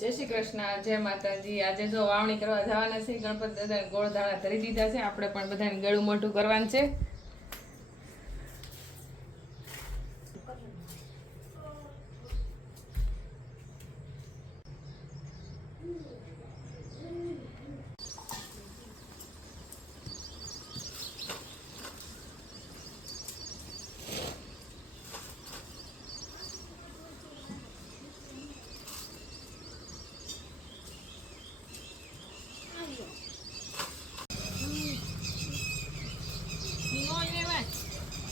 જય શ્રી કૃષ્ણ, જય માતાજી. આજે જો વાવણી કરવા જવાના છે ગણપત દાદા ગોળ દાણા ધરી દીધા છે. આપણે પણ બધાને ગળું મોટું કરવાનું છે અહીંયા તો થાતો સારા ના જઈને ઊભો રહે છે.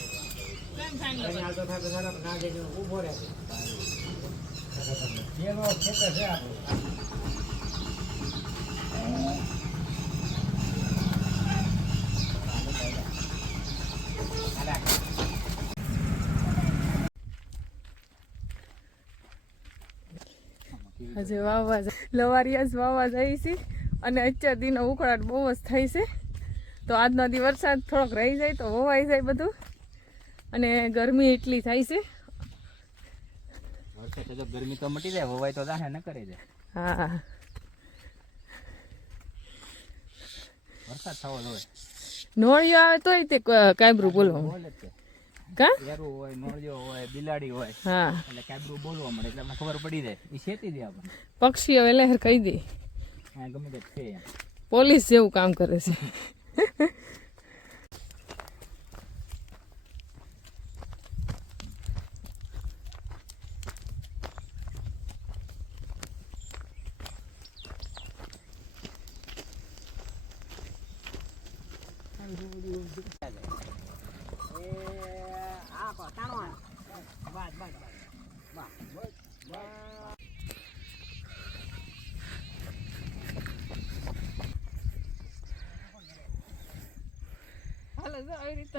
પેલો ખેતર છે આપણું. હજે વાવવા લવારિયા જ વાવવા જાય છે અને અત્યાર દીનો ઉકળાટ બહુ જ થાય છે. તો આજનો દી વરસાદ થોડોક રહી જાય તો વવાઈ જાય બધું. અને ગરમી એટલી થાય છે. ગરમી તો મટી જાય હોવાય તો જાહે ન કરે જાય હા. વરસાદ થવો જોઈએ. નોળિયો આવે તોય તે કાયબરું કાબરું બોલવા બોલે તે. કા? એરું હોય નોળિયો હોય બિલાડી હોય હા. એટલે કાબરું બોલવા મળે એટલે અમને ખબર પડી જાય. એ છેતી દે આપણને. હવે લહેર કહી દે. હા ગમે તે છે પોલીસ જેવું કામ કરે છે.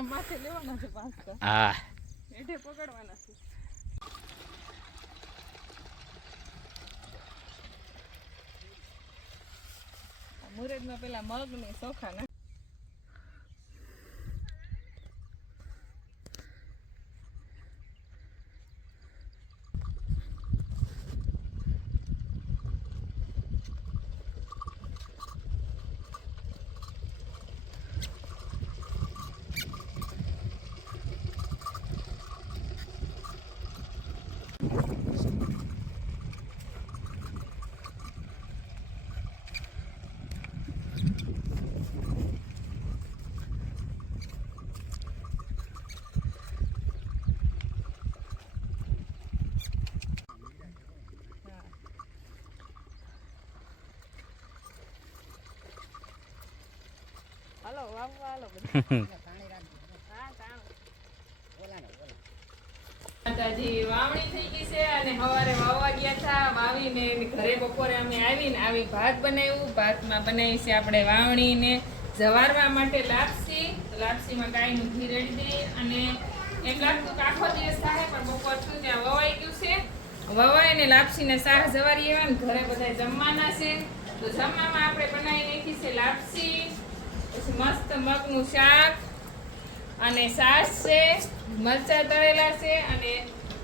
માથે લેવાના છે પાંચતા હા. હેઠે પકડવાના છે મુરદમાં પેલા મગ ને ચોખા ના હાલો વાવવા હાલો બધા. માતાજી વાવણી થઈ ગઈ છે અને સવારે વાવવા ગયા હતા. વાવીને ઘરે બપોરે અમે આવીને આવી ભાત બનાવ્યું. ભાતમાં બનાવી છે આપણે વાવણીને જવારવા માટે લાપસી. લાપસીમાં ગાયનું ઘી રેડી દઈ અને એમ લાગતું કે આખો દિવસ થાય પણ બપોર શું ત્યાં વવાઈ ગયું છે. વવાય ને લાપસીને સાહ જવારી એવા ઘરે બધા જમવાના છે. તો જમવામાં આપણે બનાવી નાખી છે લાપસી પછી મસ્ત મગનું શાક અને સાસ છે, મરચા તળેલા છે અને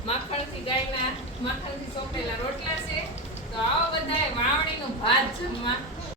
માખણથી ગાયના, માખણથી સોંપેલા રોટલા છે. તો આવો બધાય વાવણીનું ભાત જમવા.